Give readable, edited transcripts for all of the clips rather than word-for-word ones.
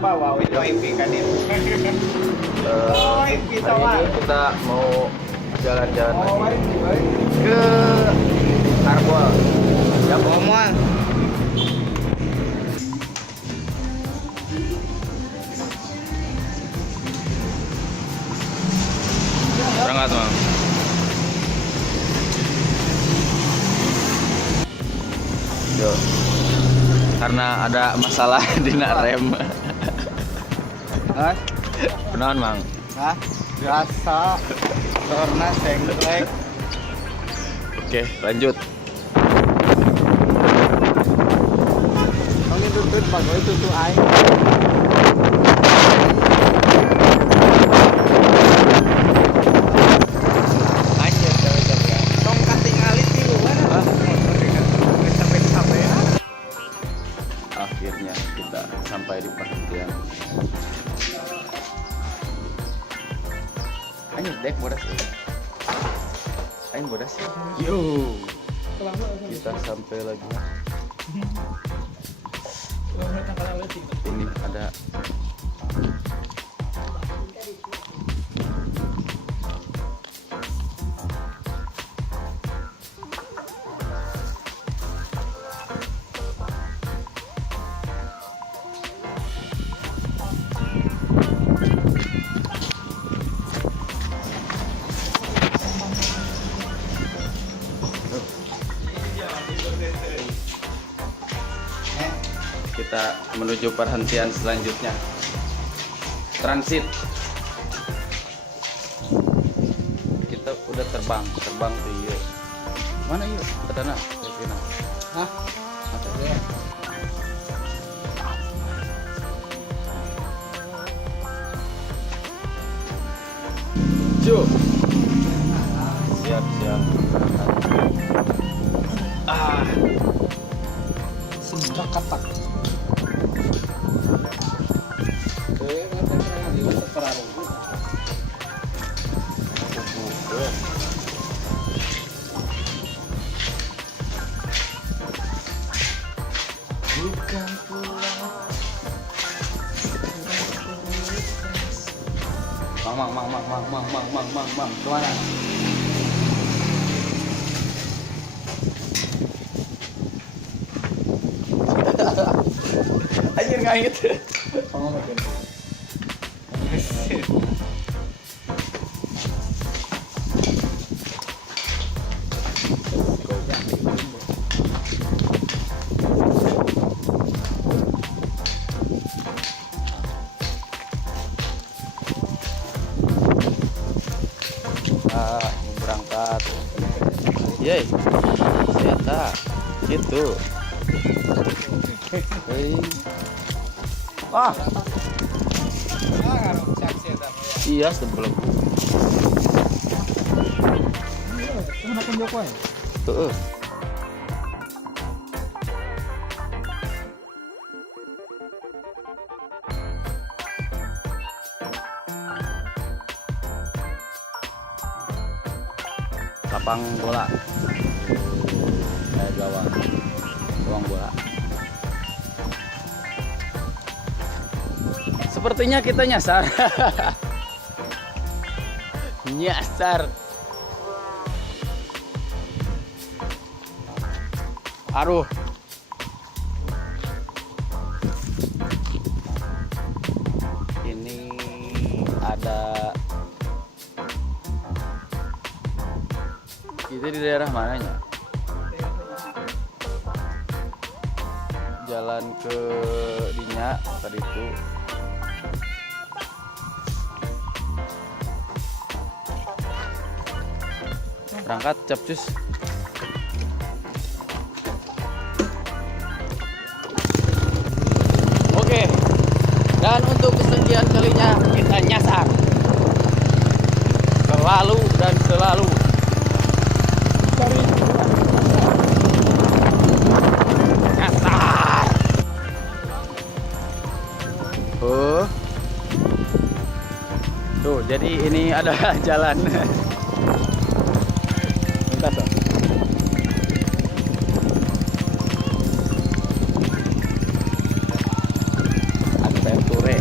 bawah itu IP kan ini. IP Hari ini kita mau jalan-jalan lagi baik. ke Karbol. Ya, Omongan. berangkat Bang. Yuk. Karena ada masalah di rem. Hah? Benahan Mang. Hah? Biasa. Karena sengklek. Oke, lanjut. Kami tuntut bagai tutu aing. Anjir, cewek-cewek ya. Tong kasih ngalit sih lu kan. Sampai ya. Akhirnya kita sampai di perhentian. Ayo dek bodas. Ayo bodas. Yo. Kita sampai lagi. Ini ada kita menuju perhentian selanjutnya. Transit. Kita udah terbang tuh iya. Mana iya? Kedana, Devina. Hah? Mata Ya. Cuk. Siap. Sudah katak. Bukan pulang. Mang, kemana? Anjir ngait. Mau berangkat. Yeay. Ternyata gitu. Hei. Wah, iya sebelum. Kenapa Jokowi? Tuh. Lapang bola. Gawang bola. Sepertinya kita nyasar. Nyasar. Aduh. Ini ada. Kita di daerah mananya? Jalan ke Dinya tadi itu. Berangkat capcus. Oke. Dan untuk kesekian kalinya kita nyasar. Selalu dan selalu. Nyasar. Tuh, jadi ini ada jalan. Bentar dong. Adventure.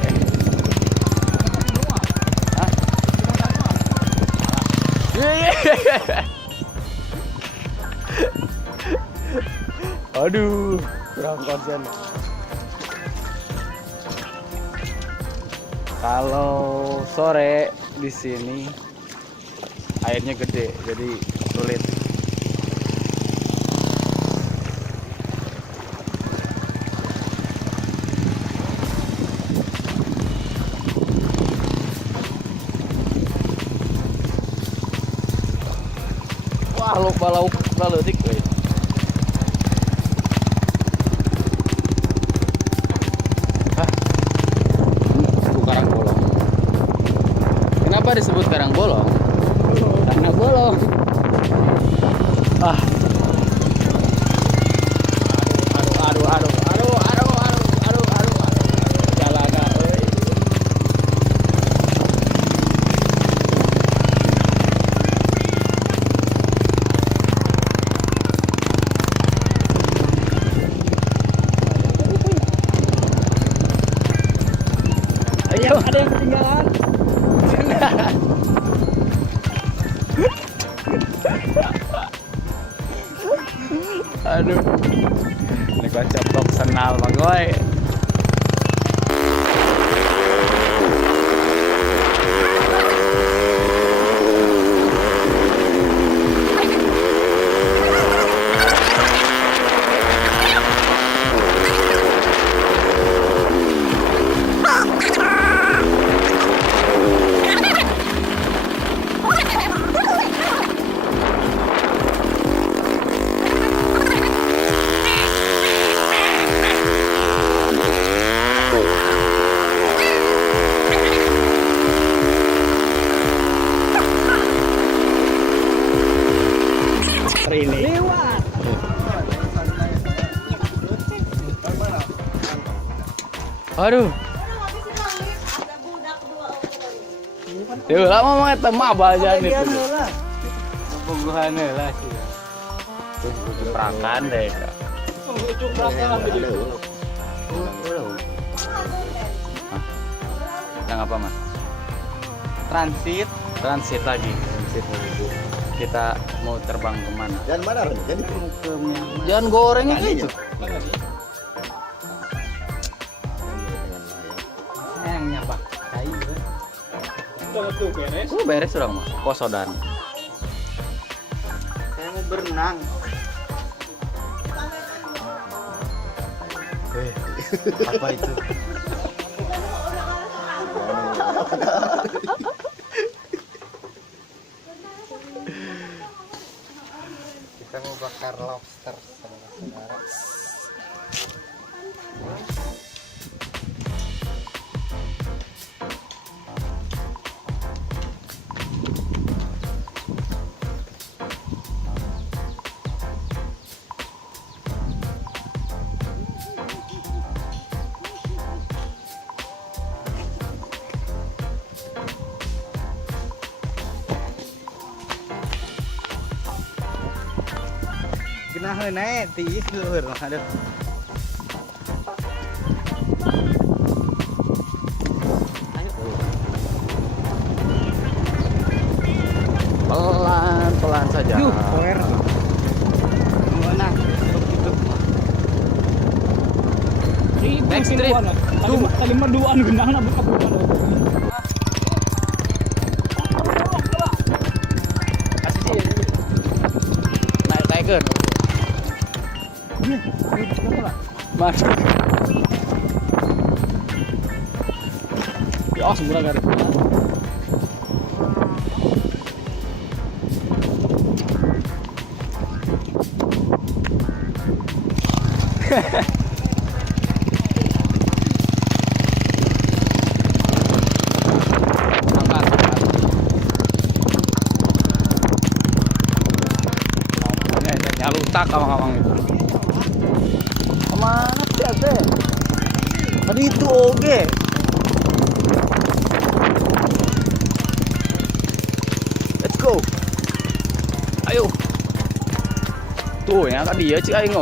Aduh, kurang konsen. Kalau sore di sini airnya gede, jadi sulit. Wah, loba lauk leutik euy. Itu karang bolong. Kenapa disebut karang bolong? Karena bolong. Ah. Aduh. Jalaga euy. Ayo, ada yang ketinggalan. Aduh, ini gua coplok senal bang goy. Lewat. Aduh. Tuh lama mau tema bajan itu. Pungguhan lah sih. Terus perakan deh. Ucuk belakang begitu. Yang apa mas? Transit. Transit lagi. Kita mau terbang kemana? Dan mana Ren? Jadi ke Jangan gorengnya gitu. Yang nyapak. Kayu. Udah tuh beres. Beres sudah mas. Kosodan. Saya mau berenang. apa itu? Kita mau bakar lobster saudara-saudara. Kena naik tiis luhur aduh. Pelan-pelan saja. Power. Mana? Next trip. Tadi merduaan gendang na buka buka. Kasih sih. Naik Tiger. Mas. Ya, semula garis. Lutak awang-awang itu. Kemana sih Ade? Tadi itu oge. Let's go. Ayo. Tuh yang tadi ya Cik Aing.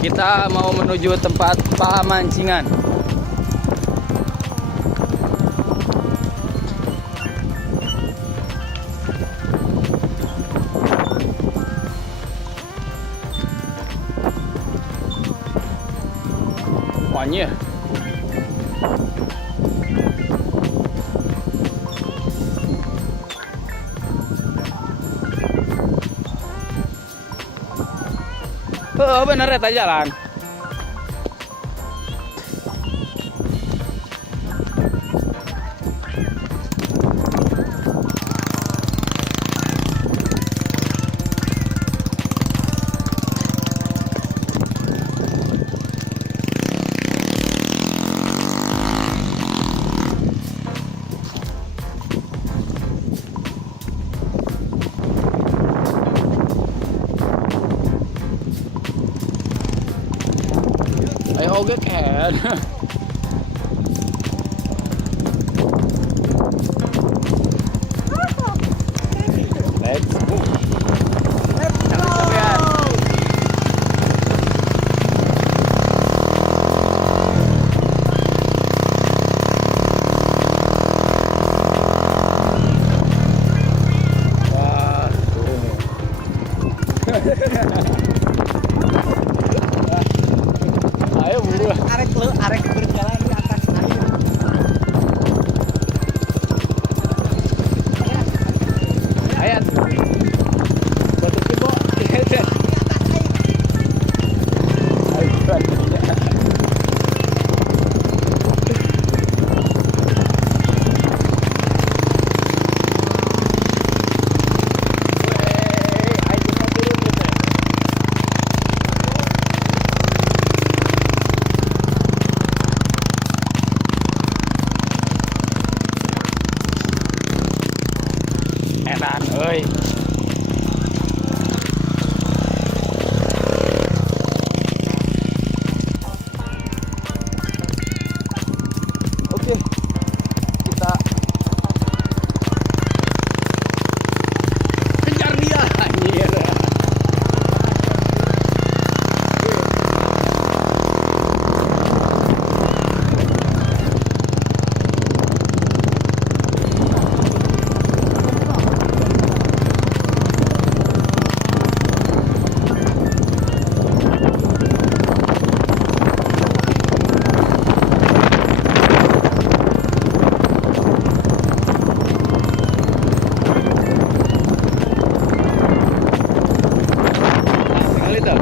Kita mau menuju tempat pamancingan. anjir. Bener ya jalan. Ayo oke kan. Let's go. Ayo buru. Arek berjalan di atas air. Ayo. Batu kibo. Enak, oi. Oke, kita kejar dia, anjir. Sekali tuh,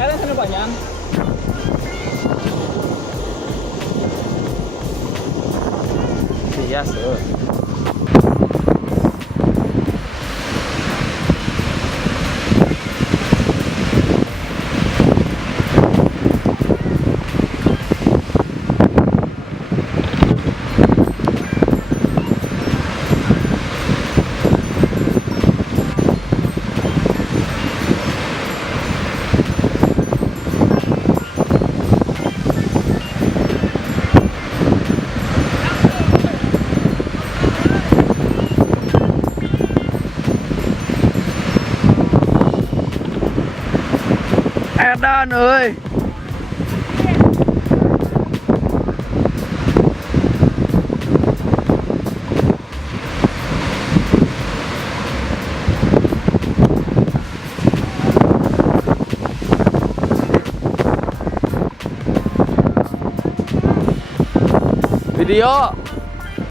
Kalian sana banyak. iya tuh. Edan ơi. Video